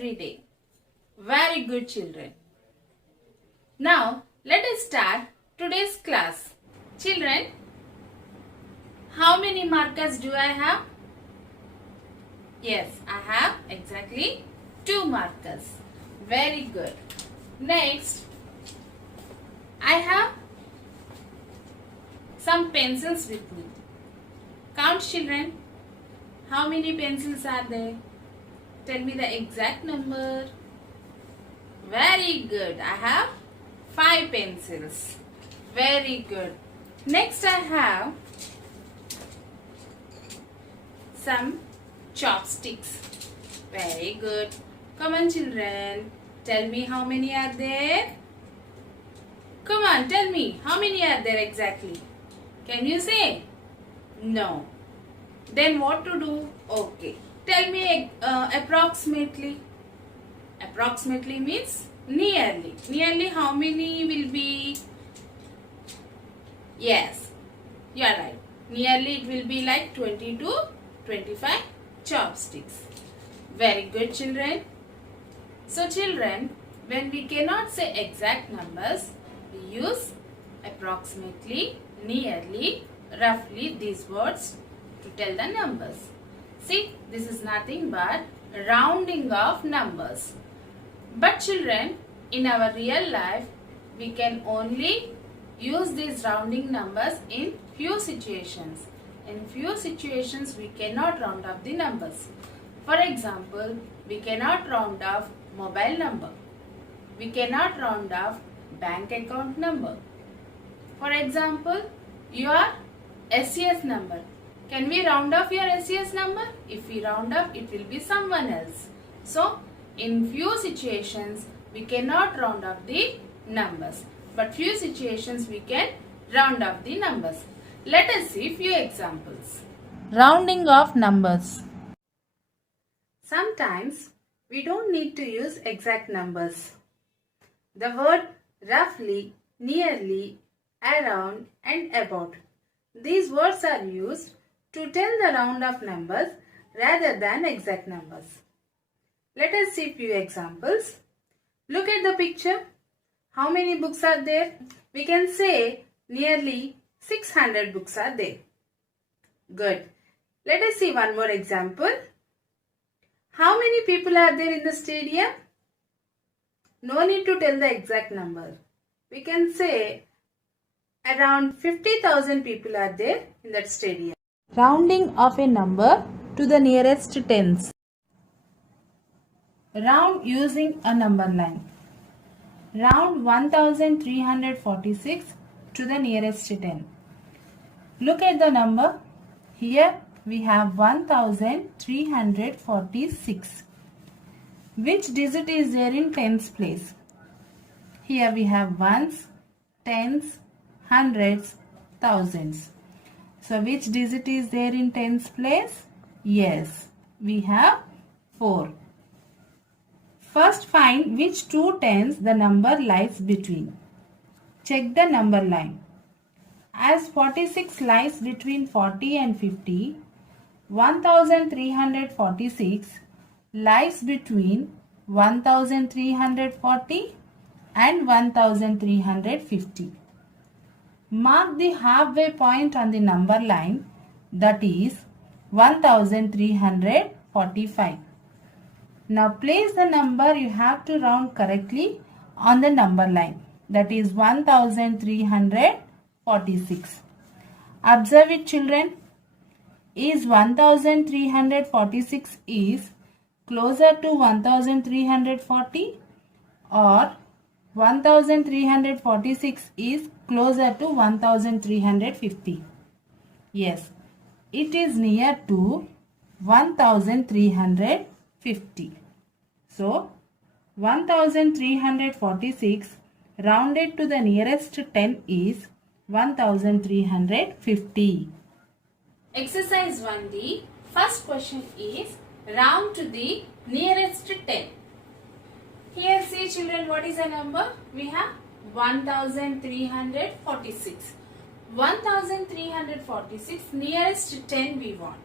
every day. Very good, children. Now, let us start today's class. Children, how many markers do I have? Yes, I have exactly 2 markers. Very good. Next, I have some pencils with me. Count, children. How many pencils are there? Tell me the exact number. Very good. I have 5 pencils. Very good. Next, I have some chopsticks. Very good. Come on, children. Tell me how many are there. Come on, tell me how many are there exactly. Can you say? No. Then what to do? Okay. Tell me approximately. Approximately means nearly. Nearly how many will be? Yes, you are right. Nearly it will be like 20 to 25 chopsticks. Very good, children. So children, when we cannot say exact numbers, we use approximately, nearly, roughly these words to tell the numbers. See, this is nothing but rounding of numbers. But children, in our real life, we can only use these rounding numbers in few situations. In few situations, we cannot round up the numbers. For example, we cannot round off mobile number. We cannot round off bank account number. For example, your SCS number. Can we round off your SCS number? If we round up, it will be someone else. So, in few situations, we cannot round up the numbers. But few situations, we can round up the numbers. Let us see few examples. Rounding of numbers. Sometimes, we don't need to use exact numbers. The word roughly, nearly, around and about. These words are used to tell the round of numbers rather than exact numbers. Let us see few examples. Look at the picture. How many books are there? We can say nearly 600 books are there. Good. Let us see one more example. How many people are there in the stadium? No need to tell the exact number. We can say around 50,000 people are there in that stadium. Rounding of a number to the nearest tens. Round using a number line. Round 1346 to the nearest 10. Look at the number. Here we have 1346. Which digit is there in tens place? Here we have ones, tens, hundreds, thousands. So which digit is there in tens place? Yes, we have 4. First find which two tens the number lies between. Check the number line. As 46 lies between 40 and 50, 1346 lies between 1340 and 1350. Mark the halfway point on the number line, that is 1345. Now place the number you have to round correctly on the number line, that is 1346. Observe it, children. Is 1346 is closer to 1340 or 1346 is closer to 1350? Yes, it is near to 1350. So, 1346 rounded to the nearest 10 is 1350. Exercise 1D. First question is round to the nearest 10. Here see, children, what is the number? We have 1346. 1346 nearest 10 we want.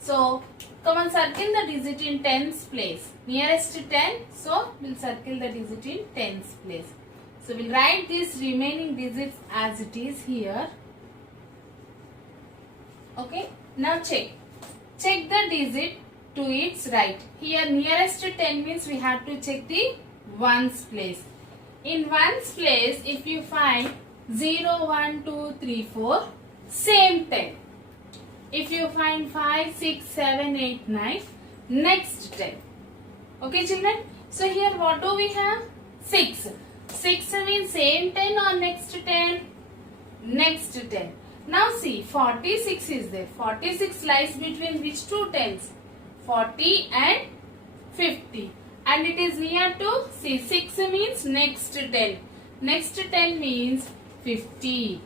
So come on, circle the digit in tens place. Nearest to 10, so we'll circle the digit in tens place. So we'll write these remaining digits as it is here. Okay, now check the digit to its right. Here nearest to 10 means we have to check the ones place. In ones place, if you find 0, 1, 2, 3, 4, same 10. If you find 5, 6, 7, 8, 9, next 10. Okay children? So here what do we have? 6. 6 means same 10 or next 10? Next 10. Now see, 46 is there. 46 lies between which two tens? 40 and 50. And it is near to, see, 6 means next 10. Next 10 means 50.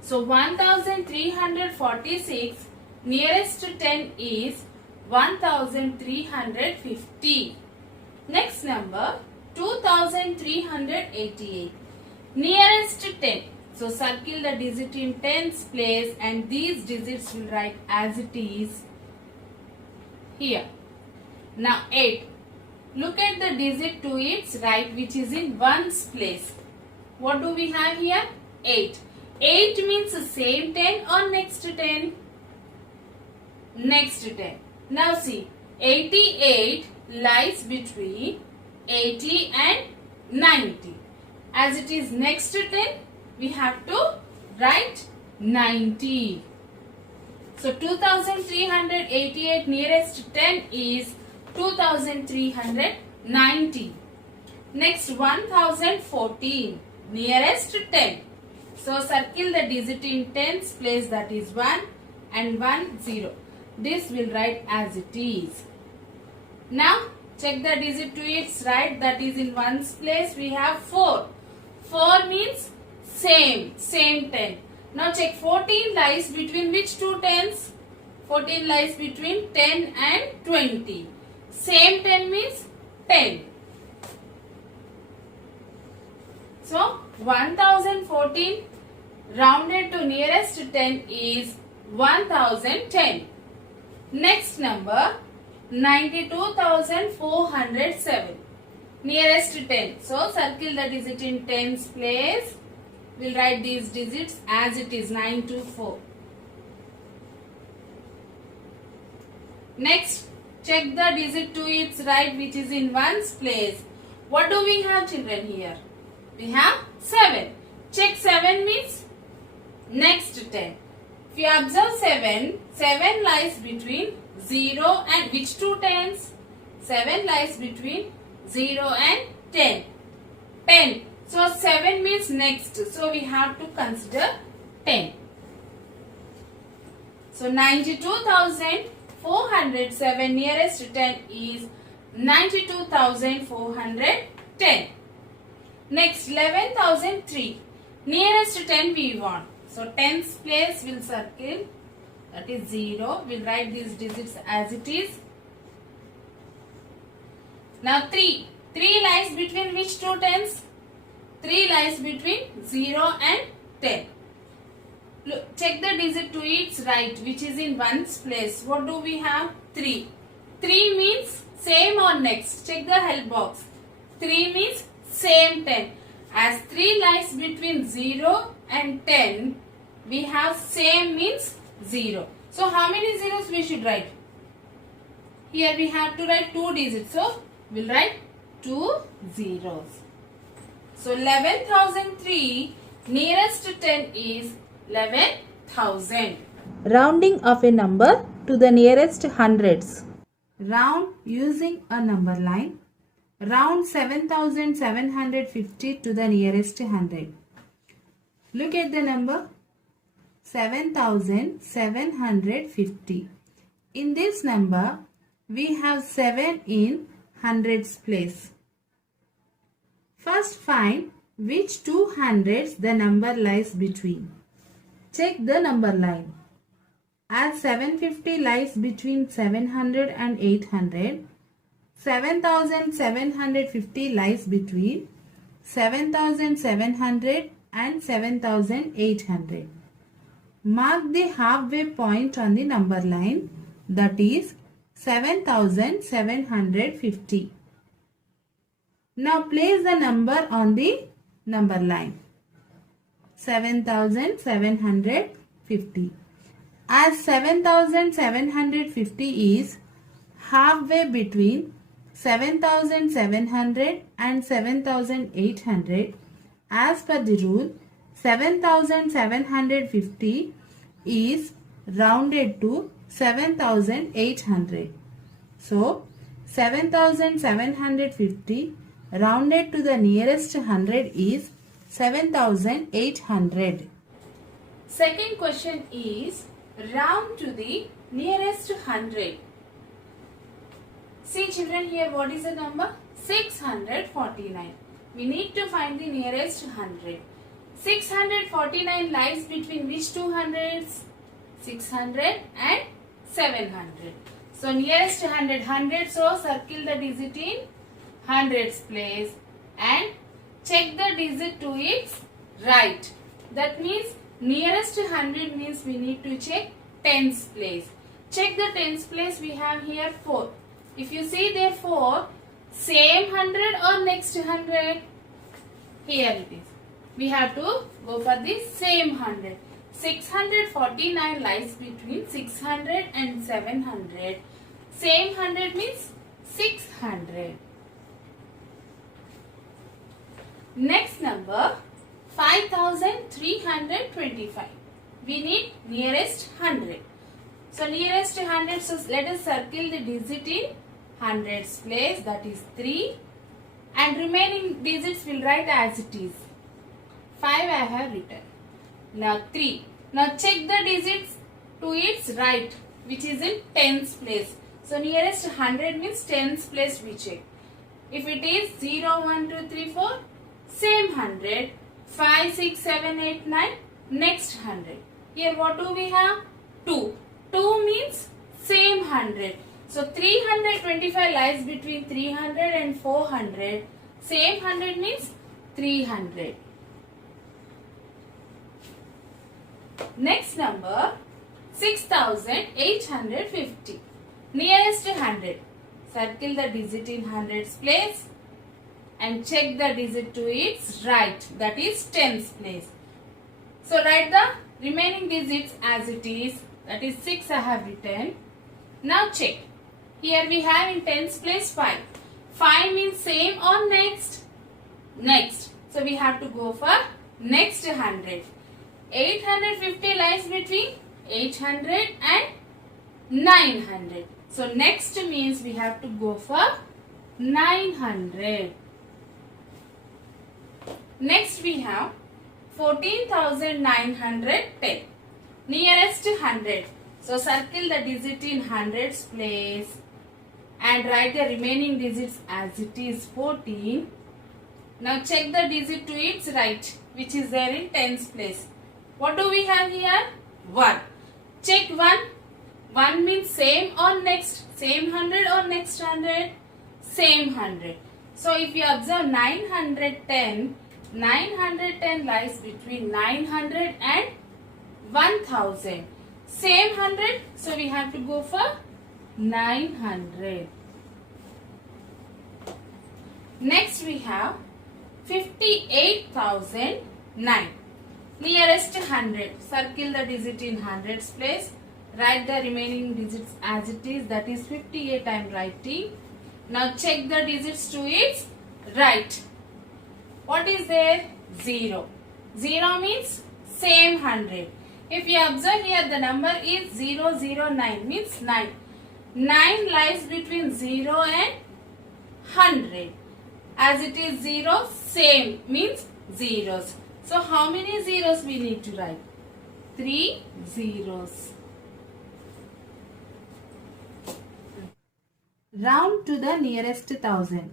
So 1346, nearest to 10 is 1350. Next number 2388, nearest to 10. So circle the digit in tens place and these digits will write as it is here. Now 8. Look at the digit to its right which is in ones place. What do we have here? 8. 8 means the same 10 or next 10? Next 10. Now see, 88 lies between 80 and 90. As it is next 10, we have to write 90. So 2388 nearest 10 is 2390. Next 1014 nearest 10. So circle the digit in tens place, that is 1 and 1 0. This will write as it is. Now check the digit to its right, that is in ones place we have 4. 4 means same 10. Now check 14 lies between which two tens? 14 lies between 10 and 20. Same 10 means 10. So 1014 rounded to nearest 10 is 1010. Next number 92,407, nearest 10. So circle the digit in tens place. We'll write these digits as it is 924. Next, check the digit to its right which is in ones place. What do we have children here? We have 7. Check 7 means next 10. If you observe 7, 7 lies between 0 and which two tens? 7 lies between 0 and 10. 10. So 7 means next. So we have to consider 10. So 92,407 nearest 10 is 92,410. Next 11,003. Nearest 10 we want. So tens place will circle, that is 0. We'll write these digits as it is. Now 3. 3 lies between which two tens? 3 lies between 0 and 10. Look, check the digit to its right which is in ones place. What do we have? 3. 3 means same or next. Check the help box. 3 means same 10. As 3 lies between 0 and 10, we have same means 0. So how many zeros we should write? Here we have to write 2 digits. So we'll write 2 zeros. So 11,003 nearest to 10 is 11,000. Rounding of a number to the nearest hundreds. Round using a number line. Round 7,750 to the nearest 100. Look at the number 7,750. In this number, we have 7 in hundreds place. First find which two hundreds the number lies between. Check the number line. As 750 lies between 700 and 800, 7,750 lies between 7,700 and 7,800. Mark the halfway point on the number line, that is 7750. Now place the number on the number line 7750. As 7750 is halfway between 7700 and 7800, as per the rule, 7750 is rounded to 7800. So, 7750 rounded to the nearest 100 is 7800. Second question is round to the nearest 100. See children, here what is the number? 649. We need to find the nearest 100. 649 lies between which two hundreds? 600 and 700. So nearest 100, so circle the digit in hundreds place and check the digit to its right. That means nearest 100 means we need to check tens place. Check the tens place, we have here 4. If you see there 4, same 100 or next 100? Here it is. We have to go for the same 100. 649 lies between 600 and 700. Same 100 means 600. Next number 5325. We need nearest 100. So nearest 100, so let us circle the digit in hundreds place, that is 3, and remaining digits will write as it is. 5 I have written. Now 3. Now check the digits to its right, which is in tens place. So nearest 100 means tens place we check. If it is 0, 1, 2, 3, 4, same 100. 5, 6, 7, 8, 9, next 100. Here what do we have? 2. 2 means same 100. So 325 lies between 300 and 400. Same 100 means 300. Next number 6850. Nearest 100. Circle the digit in hundreds place and check the digit to its right, that is tens place. So write the remaining digits as it is, that is 6 I have written. Now check. Here we have in tens place 5. 5 means same or next? Next. So we have to go for next 100. 850 lies between 800 and 900. So next means we have to go for 900. Next we have 14,910. Nearest 100. So circle the digit in hundreds place and write the remaining digits as it is 14. Now check the digit to its right, which is there in tens place. What do we have here? 1. Check 1. 1 means same or next? Same 100 or next 100? Same 100. So if you observe 910, 910 lies between 900 and 1000. Same 100, so we have to go for 900. Next we have 58,009. Nearest 100. Circle the digit in hundreds place. Write the remaining digits as it is, that is 58 I am writing. Now check the digits to its right. What is there? 0. 0 means same 100. If you observe here, the number is 009 means 9. 9 lies between 0 and 100. As it is 0, same means zeros. So how many zeros we need to write? 3 zeros. Round to the nearest 1000.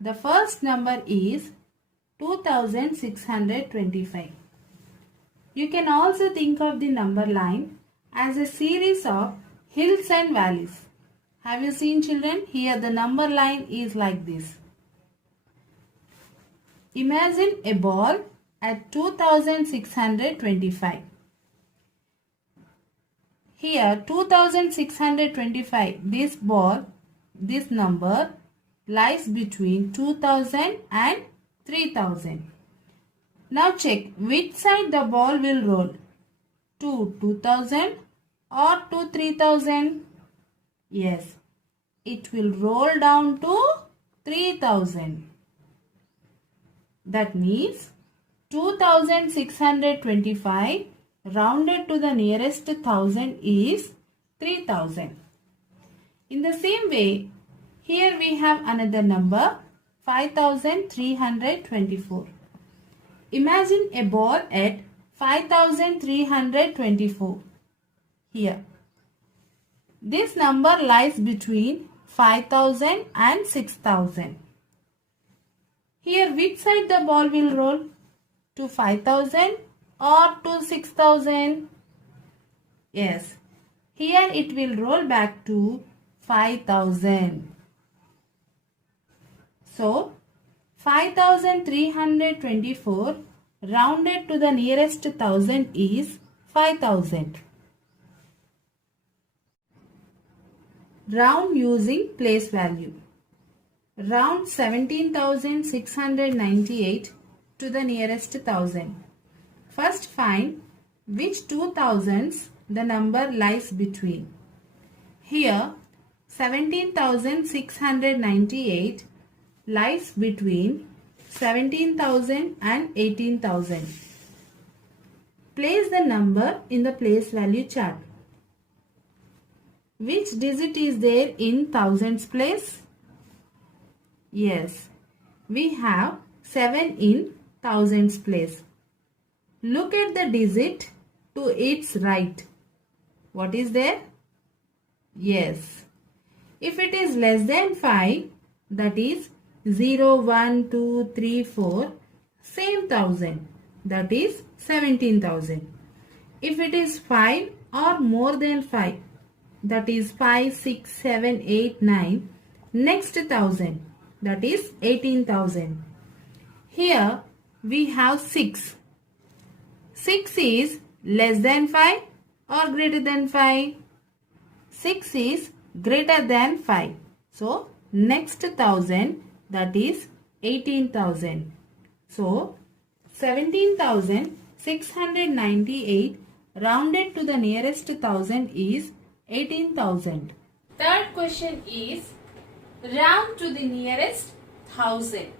The first number is 2625. You can also think of the number line as a series of hills and valleys. Have you seen, children? Here the number line is like this. Imagine a ball at 2625. Here 2625, this number lies between 2000 and 3000. Now check which side the ball will roll, to 2000 or to 3000. Yes, it will roll down to 3000. That means 2625 rounded to the nearest thousand is 3000. In the same way, here we have another number 5324. Imagine a ball at 5324. Here, this number lies between 5000 and 6000. Here, which side the ball will roll? To 5000 or to 6000? Yes, here it will roll back to 5000. So, 5324 rounded to the nearest thousand is 5000. Round using place value. Round 17,698 to the nearest thousand. First find which two thousands the number lies between. Here 17,698 lies between 17,000 and 18,000. Place the number in the place value chart. Which digit is there in thousands place? Yes, we have 7 in thousands place. Look at the digit to its right. What is there? Yes. If it is less than 5, that is 0, 1, 2, 3, 4, same thousand, that is 17,000. If it is 5 or more than 5, that is 5, 6, 7, 8, 9, next thousand, that is 18,000. Here we have 6. 6 is less than 5 or greater than 5? 6 is greater than 5. So, next thousand, that is 18,000. So, 17,698 rounded to the nearest thousand is 18,000. Third question is round to the nearest thousand.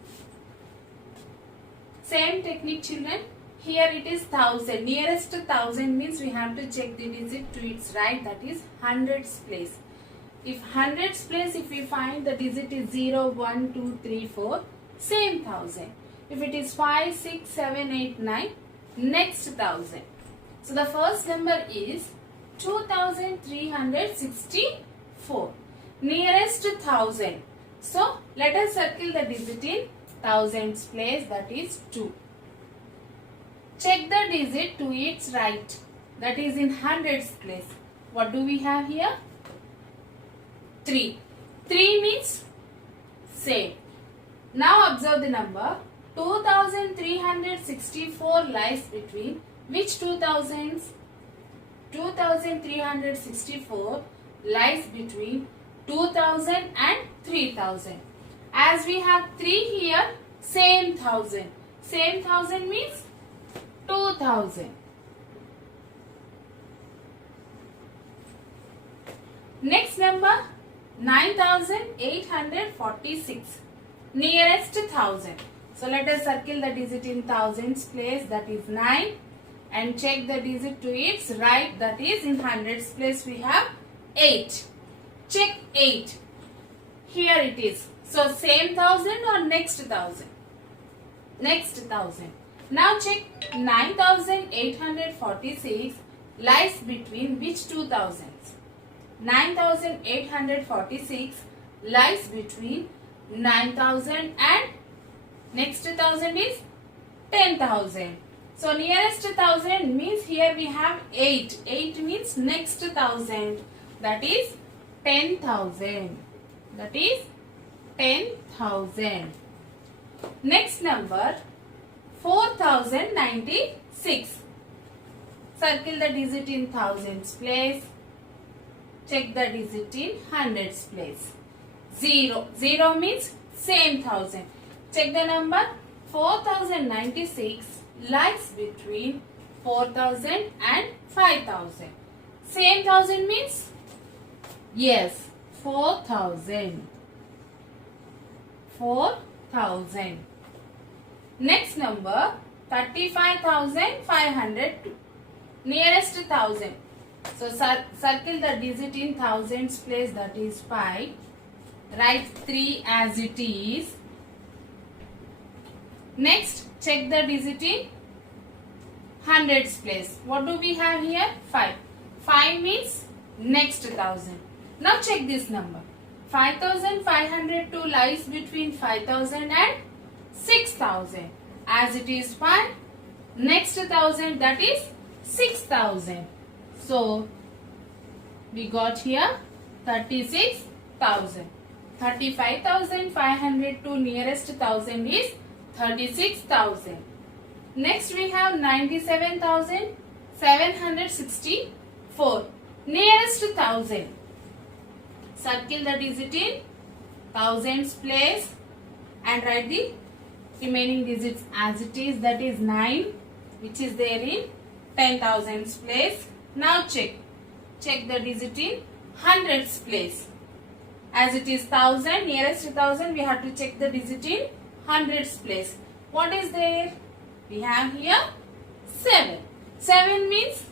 Same technique, children. Here it is thousand. Nearest thousand means we have to check the digit to its right, that is hundreds place. If hundreds place, if we find the digit is 0, 1, 2, 3, 4, same thousand. If it is 5, 6, 7, 8, 9, next thousand. So the first number is 2364. Nearest thousand. So let us circle the digit in thousands place, that is 2. Check the digit to its right, that is in hundreds place. What do we have here? 3. 3 means same. Now observe the number. 2364 lies between which two thousands? 2364 lies between 2000 and 3000. As we have 3 here, same thousand. Same thousand means 2000. Next number 9846. Nearest thousand. So let us circle the digit in thousands place, that is 9, and check the digit to its right, that is in hundreds place we have 8. Check 8. Here it is. So same thousand or next thousand? Next thousand. Now check 9846 lies between which two thousands? 9846 lies between 9,000 and next thousand is 10,000. So nearest thousand means here we have 8. 8 means next thousand, that is 10,000. That is 10,000. Next number 4096. Circle the digit in thousands place. check the digit in hundreds place. 0. 0 means same thousand. Check the number. 4096 lies between 4000 and 5000. Same thousand means? Yes, 4000. 4000. Next number 35,502. Nearest thousand. So circle the digit in thousands place, that is 5. Write 3 as it is. Next, check the digit in hundreds place. What do we have here? 5. 5 means next thousand. Now check this number. 5,502 lies between 5,000 and 6,000. As it is 5, next thousand, that is 6,000. So we got here 36,000. 35,502 nearest thousand is 36,000. Next we have 97,764. Nearest thousand. Circle the digit in thousands place and write the remaining digits as it is, that is 9, which is there in 10,000s place. Now check the digit in hundreds place. As it is 1000, nearest 1000, we have to check the digit in hundreds place. What is there? We have here 7. 7 means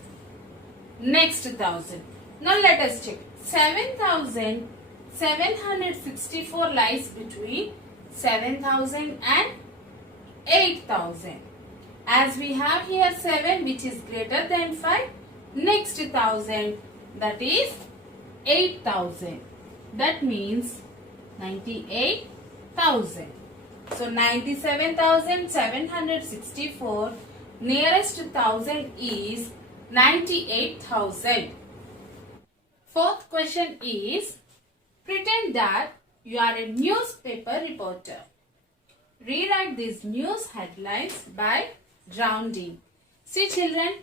next 1000. Now let us check. 7,764 lies between 7,000 and 8,000. As we have here 7, which is greater than 5, next 1000, that is 8,000. That means 98,000. So 97,764, nearest 1000 is 98,000. Fourth question is, pretend that you are a newspaper reporter. Rewrite these news headlines by rounding. See children,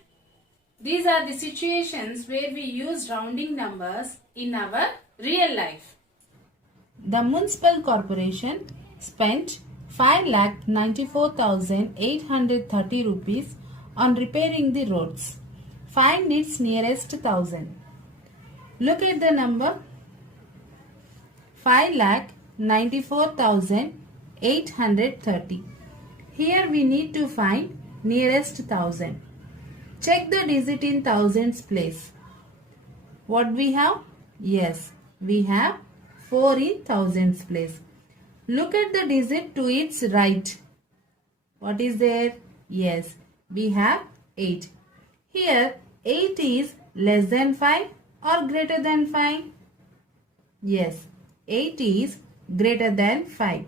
these are the situations where we use rounding numbers in our real life. The municipal corporation spent 5,94,830 rupees on repairing the roads. Find its nearest thousand. Look at the number 5,94,830. Here we need to find nearest thousand. Check the digit in thousands place. What we have? Yes, we have 4 in thousands place. Look at the digit to its right. What is there? Yes, we have 8. Here 8 is less than 5 or greater than 5? Yes, 8 is greater than 5.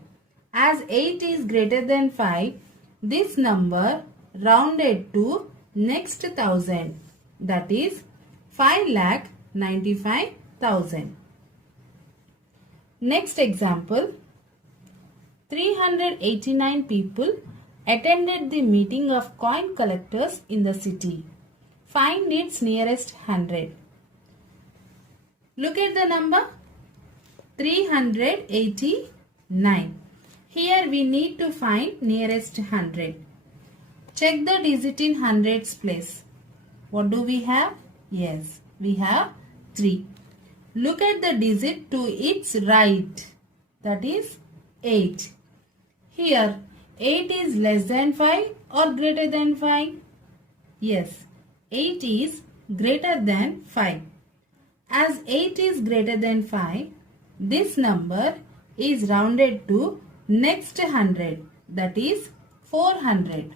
As 8 is greater than 5, this number rounded to next thousand, that is 5,95,000. Next example, 389 people attended the meeting of coin collectors in the city. Find its nearest 100. Look at the number 389. Here we need to find nearest 100. Check the digit in hundreds place. What do we have? Yes, we have 3. Look at the digit to its right. That is 8. Here 8 is less than 5 or greater than 5? Yes, 8 is greater than 5. As 8 is greater than 5, this number is rounded to next 100, that is 400.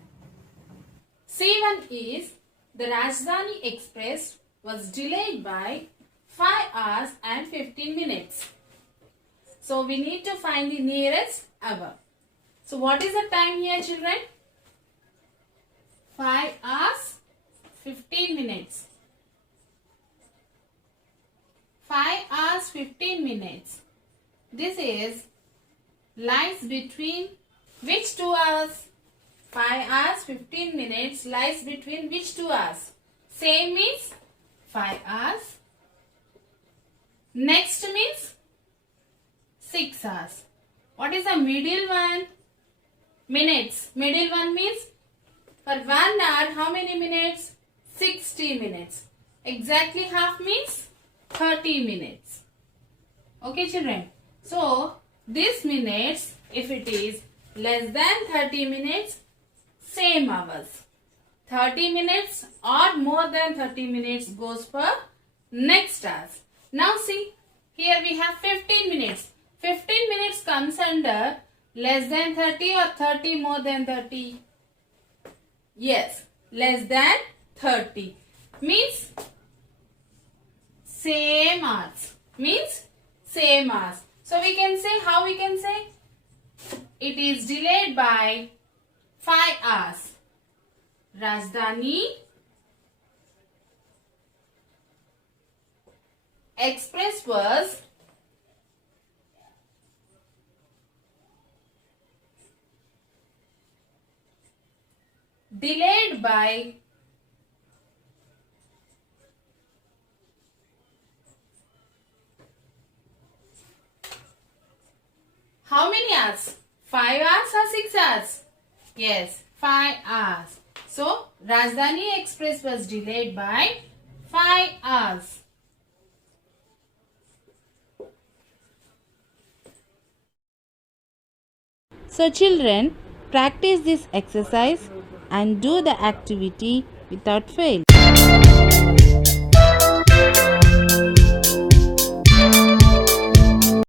C1 is, the Rajdhani Express was delayed by 5 hours and 15 minutes. So we need to find the nearest hour. So what is the time here children? 5 hours 15 minutes. 5 hours 15 minutes. This is lies between which 2 hours? 5 hours 15 minutes lies between which 2 hours? Same means 5 hours Next means 6 hours. What is the middle one? Minutes. Middle one means for 1 hour how many minutes? 60 minutes. Exactly half means 30 minutes. Okay children. So this minutes, if it is less than 30 minutes, same hours. 30 minutes or more than 30 minutes goes for next hours. Now see, here we have 15 minutes. 15 minutes comes under less than 30 or 30 more than 30? Yes, less than 30. Means same hours. Means same hours. So we can say, how we can say? It is delayed by 5 hours. Rajdhani Express was delayed by how many hours? 5 hours or 6 hours? Yes, 5 hours. So, Rajdhani Express was delayed by 5 hours. So children, practice this exercise and do the activity without fail.